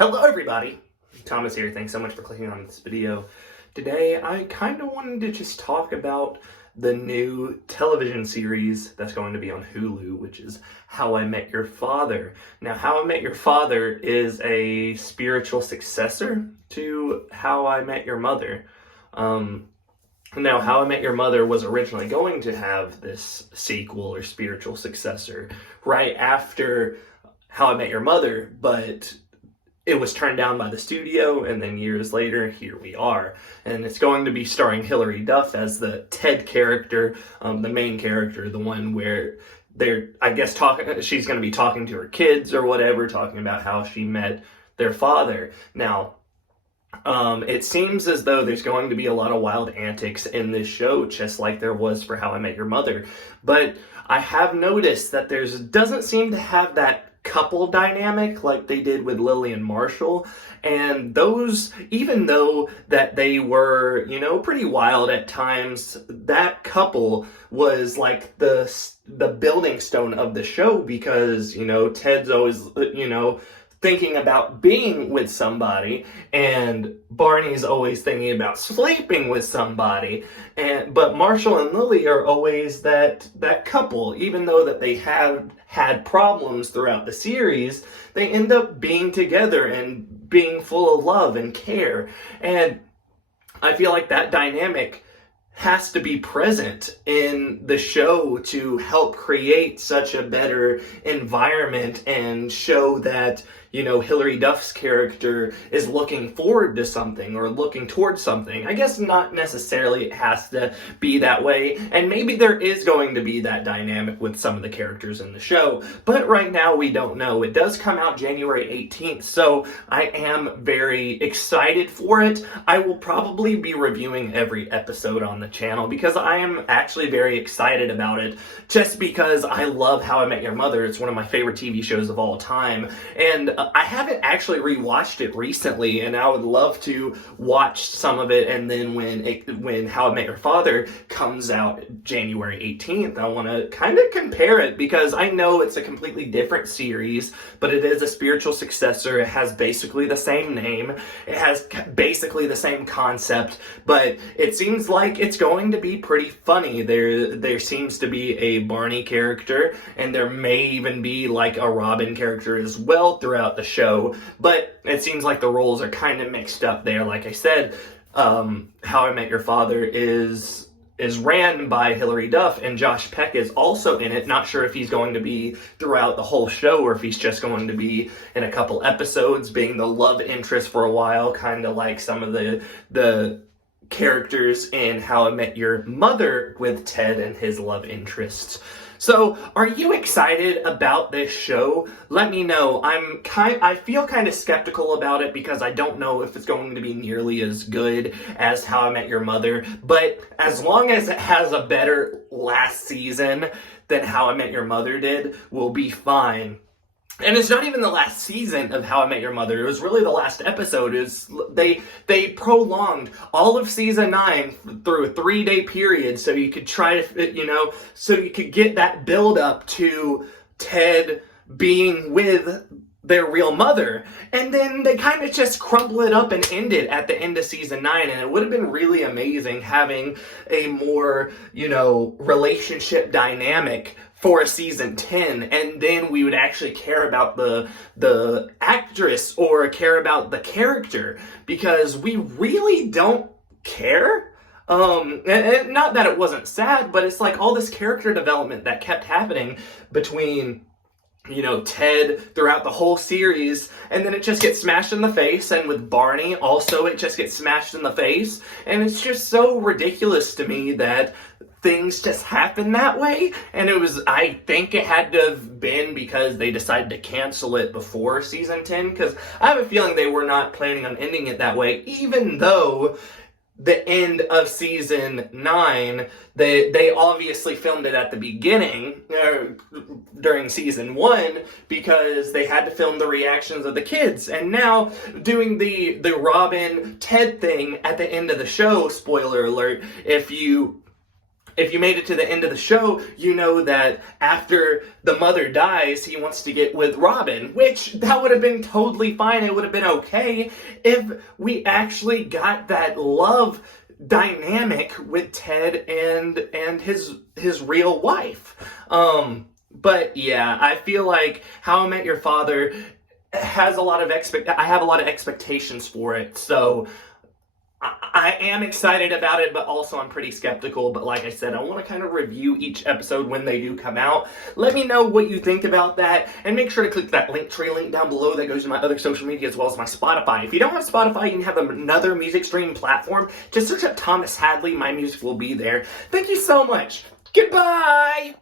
Hello everybody, Thomas here. Thanks so much for clicking on this video. Today I kind of wanted to just talk about the new television series that's going to be on Hulu, which is How I Met Your Father. Now, How I Met Your Father is a spiritual successor to How I Met Your Mother. Now, How I Met Your Mother was originally going to have this sequel or spiritual successor right after How I Met Your Mother, but it was turned down by the studio, and then years later, here we are. And it's going to be starring Hilary Duff as the Ted character, the main character, the one where she's going to be talking to her kids or whatever, talking about how she met their father. Now, it seems as though there's going to be a lot of wild antics in this show, just like there was for How I Met Your Mother. But I have noticed that doesn't seem to have that couple dynamic like they did with Lily and Marshall, and those, even though that they were, pretty wild at times, that couple was like the building stone of the show, because Ted's always thinking about being with somebody, and Barney's always thinking about sleeping with somebody, but Marshall and Lily are always that couple. Even though that they have had problems throughout the series, they end up being together and being full of love and care. And I feel like that dynamic has to be present in the show to help create such a better environment and show that, Hilary Duff's character is looking forward to something or looking towards something. I guess not necessarily it has to be that way, and maybe there is going to be that dynamic with some of the characters in the show, but right now we don't know. It does come out January 18th, so I am very excited for it. I will probably be reviewing every episode on the channel because I am actually very excited about it, just because I love How I Met Your Mother. It's one of my favorite TV shows of all time, and I haven't actually rewatched it recently, and I would love to watch some of it. And then when How I Met Your Father comes out January 18th, I want to kind of compare it, because I know it's a completely different series, but it is a spiritual successor. It has basically the same name. It has basically the same concept, but it seems like it's going to be pretty funny. There seems to be a Barney character, and there may even be like a Robin character as well throughout the show, but it seems like the roles are kind of mixed up there. Like I said, How I Met Your Father is ran by Hilary Duff, and Josh Peck is also in it. Not sure if he's going to be throughout the whole show or if he's just going to be in a couple episodes being the love interest for a while, kind of like some of the characters in How I Met Your Mother with Ted and his love interests. So, are you excited about this show? Let me know. I feel kind of skeptical about it because I don't know if it's going to be nearly as good as How I Met Your Mother, but as long as it has a better last season than How I Met Your Mother did, we'll be fine. And it's not even the last season of How I Met Your Mother. It was really the last episode. They prolonged all of season 9 through a 3-day period, so you could try to, so you could get that build up to Ted being with their real mother. And then they kind of just crumple it up and end it at the end of season 9. And it would have been really amazing having a more, relationship dynamic for a season 10, and then we would actually care about the actress or care about the character, because we really don't care. And not that it wasn't sad, but it's like all this character development that kept happening between Ted throughout the whole series, and then it just gets smashed in the face, and with Barney also it just gets smashed in the face, and it's just so ridiculous to me that things just happen that way. And I think it had to have been because they decided to cancel it before season 10, because I have a feeling they were not planning on ending it that way, even though the end of season 9, they obviously filmed it at the beginning, during season 1, because they had to film the reactions of the kids. And now, doing the Robin Ted thing at the end of the show, spoiler alert, if you if you made it to the end of the show, you know that after the mother dies, he wants to get with Robin, which that would have been totally fine. It would have been okay if we actually got that love dynamic with Ted and his real wife. But yeah, I feel like How I Met Your Father has a lot of I have a lot of expectations for it, so I am excited about it, but also I'm pretty skeptical. But like I said, I want to kind of review each episode when they do come out. Let me know what you think about that, and make sure to click that LinkTree link down below that goes to my other social media as well as my Spotify. If you don't have Spotify, you can have another music streaming platform. Just search up Thomas Hadley. My music will be there. Thank you so much. Goodbye!